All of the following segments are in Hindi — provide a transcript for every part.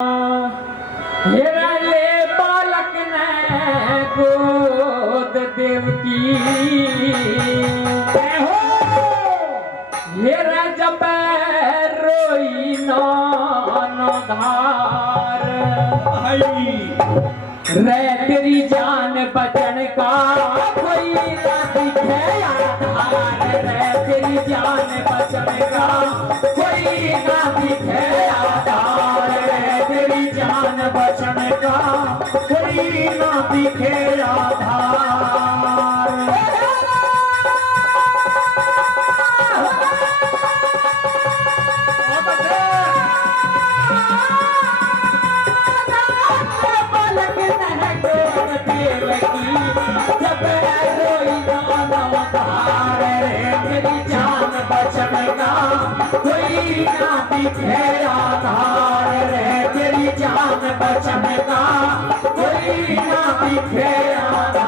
हेरा ले बालक ने गोद देवकी हो हेरा जब रोई नौन धार रे तेरी जान बचन का कोई ना दिखे आधार रे तेरी जान बचन का कोई ना दिखे आधार रे तेरी जान बचन का कोई ना दिखे आधार कोई ना दिखे आधार रे तेरी जान बचन का कोई ना दिखे आधार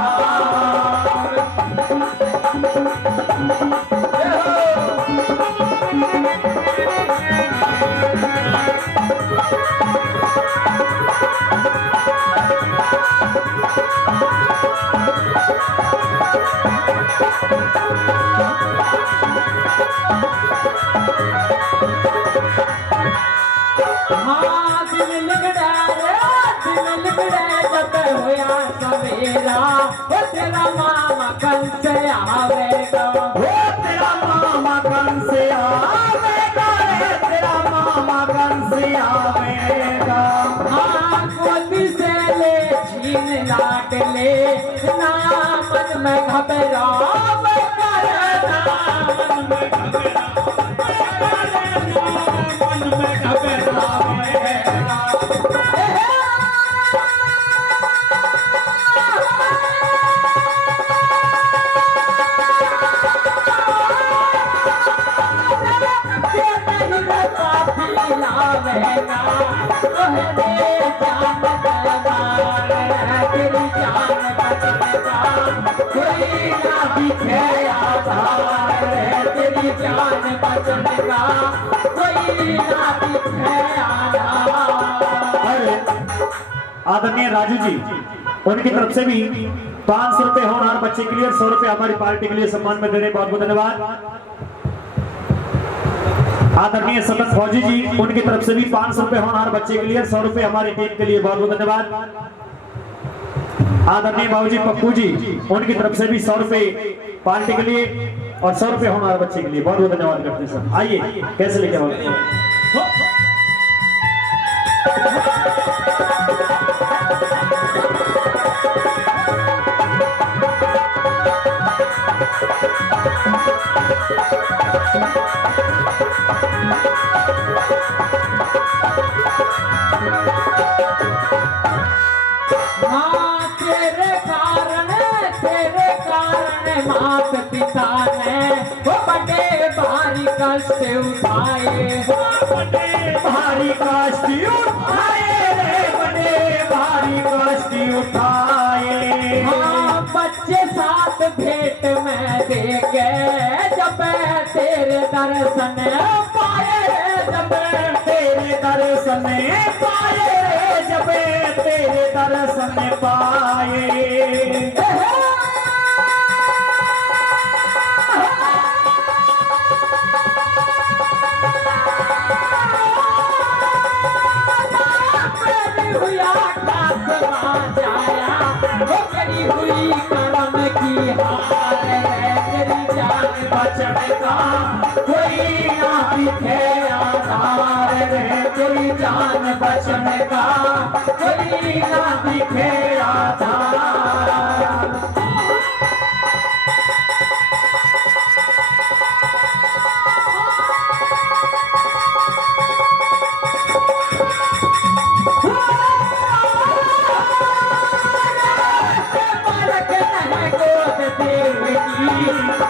सवेरा हो तेरा मामा कंस आवेगा हो तेरा मामा कंस आवेगा रे तेरा मामा कंस आवेगा हाँ गोदी से ले छीन लाट ले ना मन में घबरा तेरी जान बचन का कोई ना दिखे आदरणीय राजू जी उनकी तरफ से भी 500 रुपए होनहार बच्चे के लिए और 100 रुपए हमारी पार्टी के लिए सम्मान में दे रहे बहुत बहुत धन्यवाद। आदरणीय सतत फौजी जी उनकी तरफ से भी 500 रुपए होनहार बच्चे के लिए 100 रुपए हमारी टीम के लिए बहुत बहुत धन्यवाद। आदरणीय बाबूजी पप्पू जी उनकी तरफ से भी 100 रुपए पार्टी के लिए और 100 रुपए हमारे बच्चे के लिए बहुत बहुत धन्यवाद करते हैं सर। आइए कैसे लेके मात पिता ने वो बड़े भारी कष्ट उठाए बड़े भारी कष्ट उठाए रे बड़े भारी कष्ट उठाए हाँ बच्चे साथ भेंट में दे गए जब तेरे दर्शन पाए जब तेरे दर्शन पाए जब तेरे दर्शन पाए हुई करम की हार है तेरी जान बचन का कोई ना दिखे आधार है तेरी जान बचन का कोई ना दिखे आधार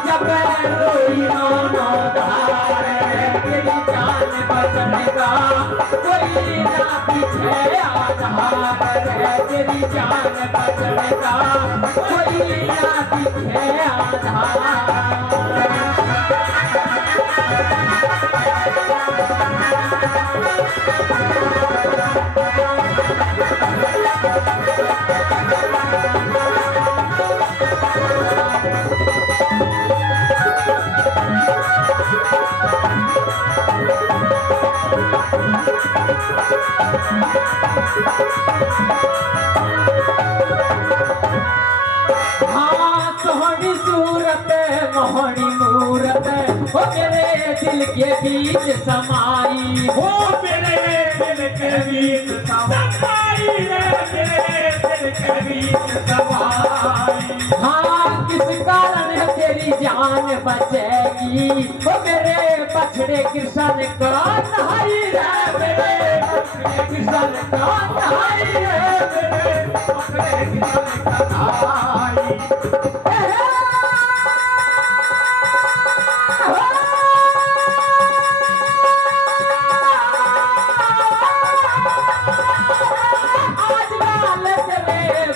जब रोई नौनो धार तेरी जान बचन का कोई ना पीछे आधार तेरी जान हाँ सोहनी सूरत मोहनी मूरत ओ मेरे दिल के बीच समाई हो मेरे दिल के बीच समाई रे, मेरे दिल के बीच समाई। हाँ किस कारण तेरी जान बचेगी ओ मेरे बछड़े कृष्ण का नहाई रे मेरे बछड़े कृष्ण का नहाई रे मेरे बछड़े कृष्ण का नहाई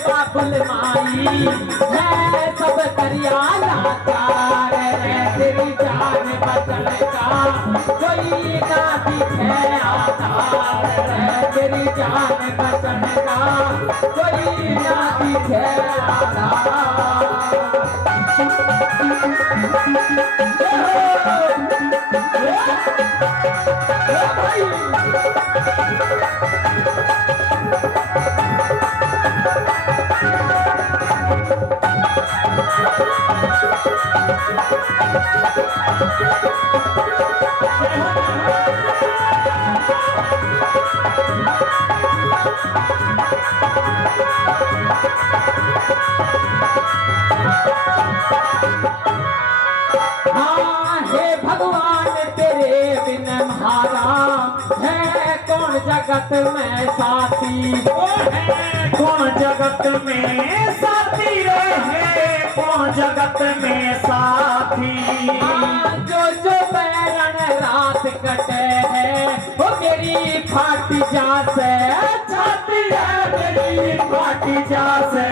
बाबुल माई है सब दरिया लाचार है तेरी जान बचन का कोई ना दिखे आधार है तेरी जान बचन का कोई ना दिखे हाँ हे भगवान तेरे बिन हारा है कौन जगत में साथी ओ है कौन जगत में साथी रे, है कौन जगत में साथी। जो बैरन रात कटे है वो मेरी फाटी जा से छाती रे मेरी फाटी जा से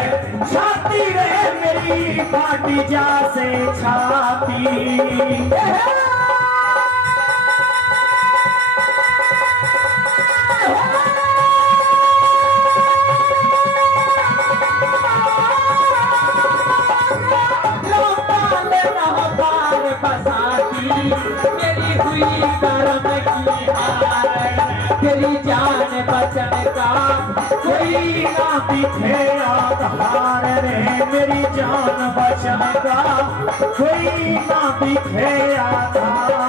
छाती रे, मेरी फाटी जा से छाती। मेरी हुई करम की हार तेरी जान बचन का कोई ना दिखे आधार रे, मेरी जान बचन का कोई ना दिखे आधार।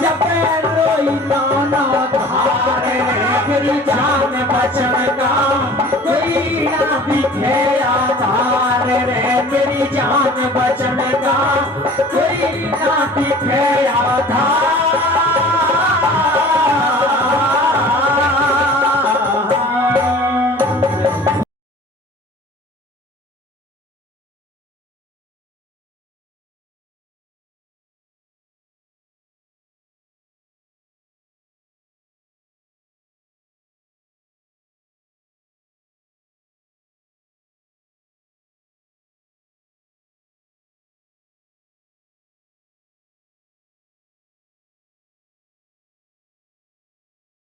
जब रोई नाना धारे तेरी जान बचन का कोई ना दिखे आधार रे मेरी जान बचन का कोई ना दिखे आधार।